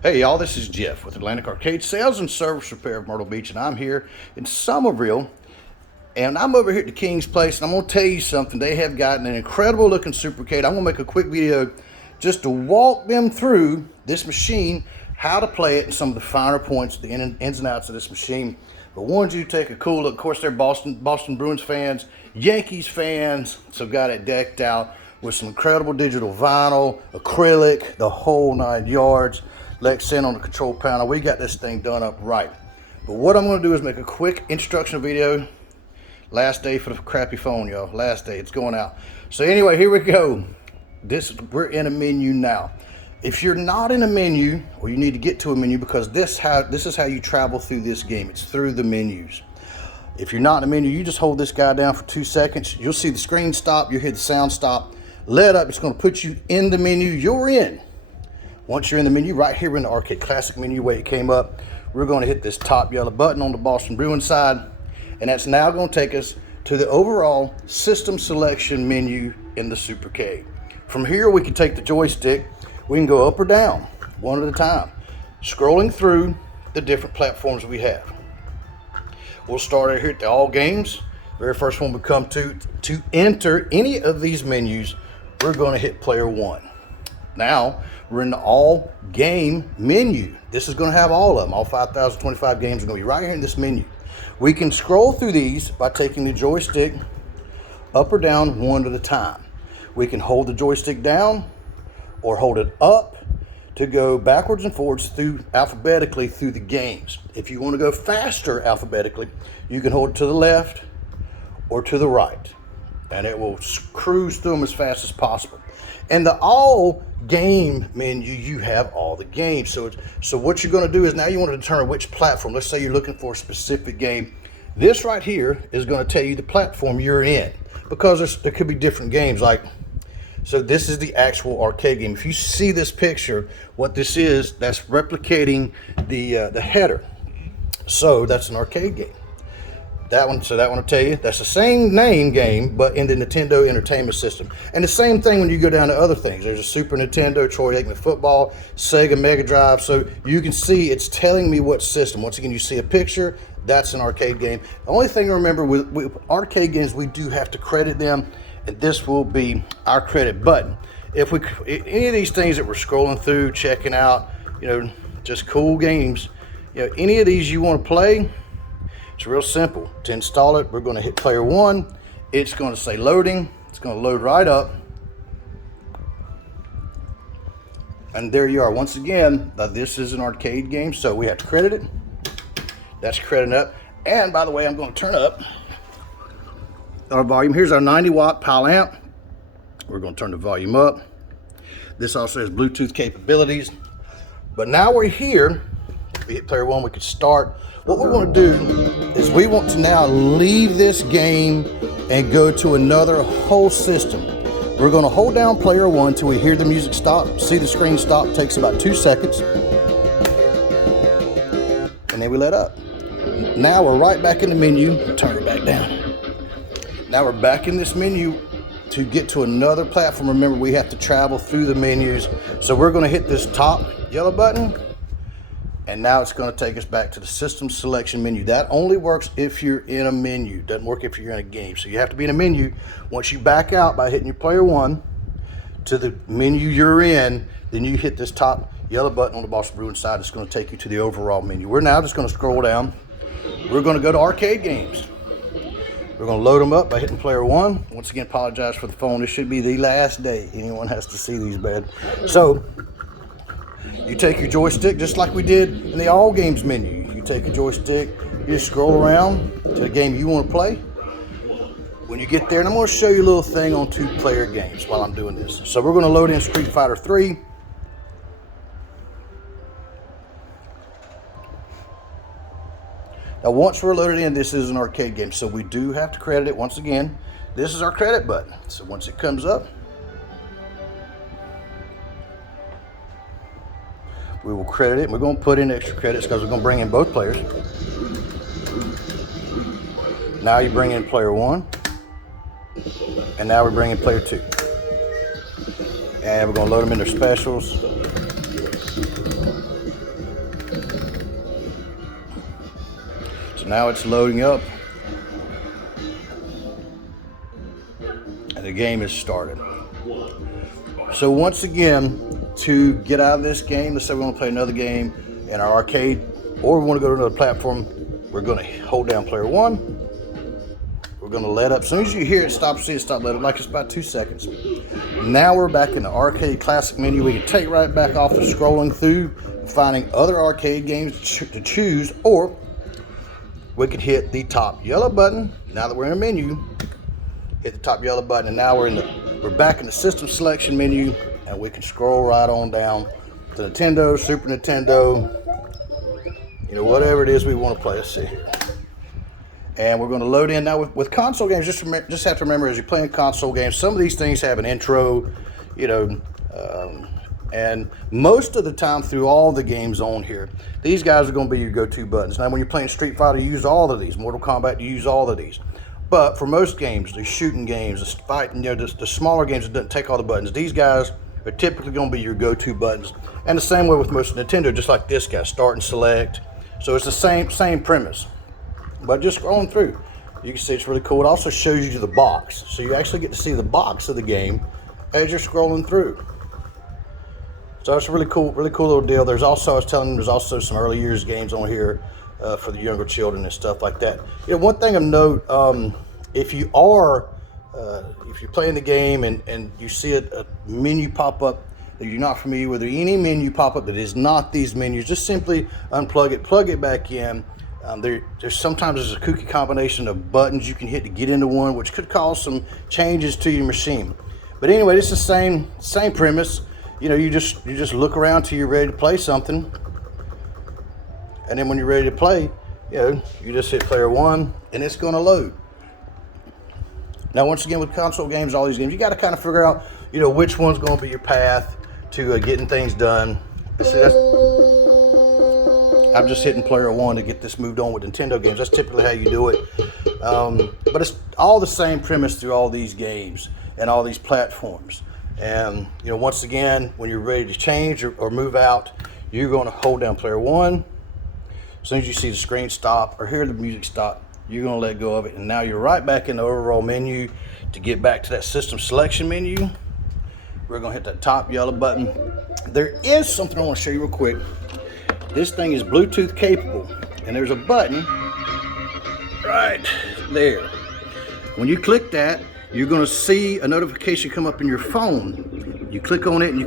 Hey y'all, this is Jeff with Atlantic Arcade Sales and Service Repair of Myrtle Beach, and I'm here in Somerville, and I'm over here at the King's Place, and I'm going to tell you something. They have gotten an incredible looking Supercade. I'm going to make a quick video just to walk them through this machine, how to play it, and some of the finer points, the ins and outs of this machine. But wanted you to take a cool look. Of course, they're Boston Bruins fans, Yankees fans, so got it decked out with some incredible digital vinyl, acrylic, the whole 9 yards. Lex in on the control panel. We got this thing done up right. But what I'm going to do is make a quick instruction video. Last day for the crappy phone, y'all. Last day. It's going out. So anyway, here we go. We're in a menu now. If you're not in a menu, or you need to get to a menu, because this is how you travel through this game. It's through the menus. If you're not in a menu, you just hold this guy down for 2 seconds. You'll see the screen stop. You'll hear the sound stop. Let up. It's going to put you in the menu. You're in. Once you're in the menu, right here in the Arcade Classic menu where it came up, we're going to hit this top yellow button on the Boston Bruins side, and that's now going to take us to the overall system selection menu in the Supercade. From here, we can take the joystick, we can go up or down, one at a time, scrolling through the different platforms we have. We'll start right here at the All Games. Very first one we come to enter any of these menus, we're going to hit Player 1. Now, we're in the all game menu. This is going to have all of them. All 5,025 games are going to be right here in this menu. We can scroll through these by taking the joystick up or down one at a time. We can hold the joystick down or hold it up to go backwards and forwards alphabetically through the games. If you want to go faster alphabetically, you can hold it to the left or to the right, and it will cruise through them as fast as possible. And the all game menu, you have all the games. So what you're going to do is now you want to determine which platform. Let's say you're looking for a specific game. This right here is going to tell you the platform you're in, because there could be different games. So this is the actual arcade game. If you see this picture, what this is, that's replicating the header. So that's an arcade game. That one will tell you that's the same name game, but in the Nintendo Entertainment System. And the same thing when you go down to other things. There's a Super Nintendo, Troy Aikman Football, Sega Mega Drive. So you can see it's telling me what system. Once again, you see a picture, that's an arcade game. The only thing to remember with arcade games, we do have to credit them, and this will be our credit button. If any of these things that we're scrolling through, checking out, just cool games, any of these you want to play, it's real simple. To install it, we're going to hit Player 1. It's going to say loading. It's going to load right up. And there you are. Once again, this is an arcade game, so we have to credit it. That's crediting up. And by the way, I'm going to turn up our volume. Here's our 90-watt PAL amp. We're going to turn the volume up. This also has Bluetooth capabilities. But now we're here. We hit Player 1, we could start. What we want to do is we want to now leave this game and go to another whole system. We're going to hold down Player 1 until we hear the music stop, see the screen stop. It takes about 2 seconds. And then we let up. Now we're right back in the menu. Turn it back down. Now we're back in this menu to get to another platform. Remember, we have to travel through the menus. So we're going to hit this top yellow button. And now it's going to take us back to the system selection menu. That only works if you're in a menu. Doesn't work if you're in a game. So you have to be in a menu. Once you back out by hitting your Player 1 to the menu you're in, then you hit this top yellow button on the Boston Bruins side. It's going to take you to the overall menu. We're now just going to scroll down. We're going to go to arcade games. We're going to load them up by hitting Player 1. Once again, apologize for the phone. This should be the last day anyone has to see these bad. So you take your joystick, just like we did in the All Games menu. You take your joystick, you just scroll around to the game you want to play. When you get there, and I'm going to show you a little thing on 2-player games while I'm doing this. So we're going to load in Street Fighter 3. Now once we're loaded in, this is an arcade game, so we do have to credit it. Once again, this is our credit button. So once it comes up, we will credit it. We're going to put in extra credits because we're going to bring in both players. Now you bring in Player 1. And now we're bringing Player 2. And we're going to load them in their specials. Now it's loading up. And the game is started. So once again, to get out of this game, let's say we want to play another game in our arcade, or we want to go to another platform, we're going to hold down player 1. We're going to let up. As soon as you hear it stop, see it stop, let up, like it's about 2 seconds. Now we're back in the arcade classic menu. We can take right back off the scrolling through, finding other arcade games to choose, or we could hit the top yellow button. Now that we're in a menu, hit the top yellow button, and now we're back in the system selection menu, and we can scroll right on down to Nintendo, Super Nintendo, you know, whatever it is we want to play. Let's see. And we're going to load in now with console games. Just have to remember, as you're playing console games, some of these things have an intro, you know, and most of the time through all the games on here, these guys are going to be your go-to buttons. Now, when you're playing Street Fighter, you use all of these. Mortal Kombat, you use all of these. But for most games, the shooting games, the fighting, you know, the smaller games that doesn't take all the buttons, these guys are typically going to be your go-to buttons. And the same way with most Nintendo, just like this guy, start and select. So it's the same premise. But just scrolling through, you can see it's really cool. It also shows you the box. So you actually get to see the box of the game as you're scrolling through. So it's a really cool little deal. There's also, I was telling you, there's also some early years games on here for the younger children and stuff like that. You know, one thing of note, if you're playing the game and you see a menu pop up that you're not familiar with, or any menu pop up that is not these menus, just simply unplug it, plug it back in. Sometimes a kooky combination of buttons you can hit to get into one, which could cause some changes to your machine. But anyway, it's the same premise. You know, you just look around till you're ready to play something, and then when you're ready to play, you know, you just hit player 1, and it's going to load. Now, once again, with console games, all these games, you got to kind of figure out, you know, which one's going to be your path to getting things done. See, I'm just hitting player 1 to get this moved on with Nintendo games. That's typically how you do it. But it's all the same premise through all these games and all these platforms. And, you know, once again, when you're ready to change or move out, you're going to hold down player 1. As soon as you see the screen stop or hear the music stop, you're going to let go of it. And now you're right back in the overall menu. To get back to that system selection menu, we're going to hit that top yellow button. There is something I want to show you real quick. This thing is Bluetooth capable, and there's a button right there. When you click that, you're going to see a notification come up in your phone. You click on it, and you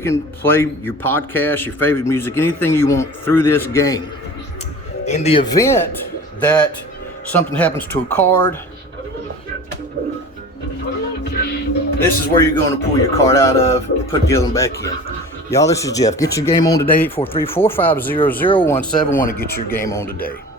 can play your podcast, your favorite music, anything you want through this game. In the event that something happens to a card, this is where you're going to pull your card out of and put the other one back in. Y'all, this is Jeff. Get your game on today, 843-450-0171, and get your game on today.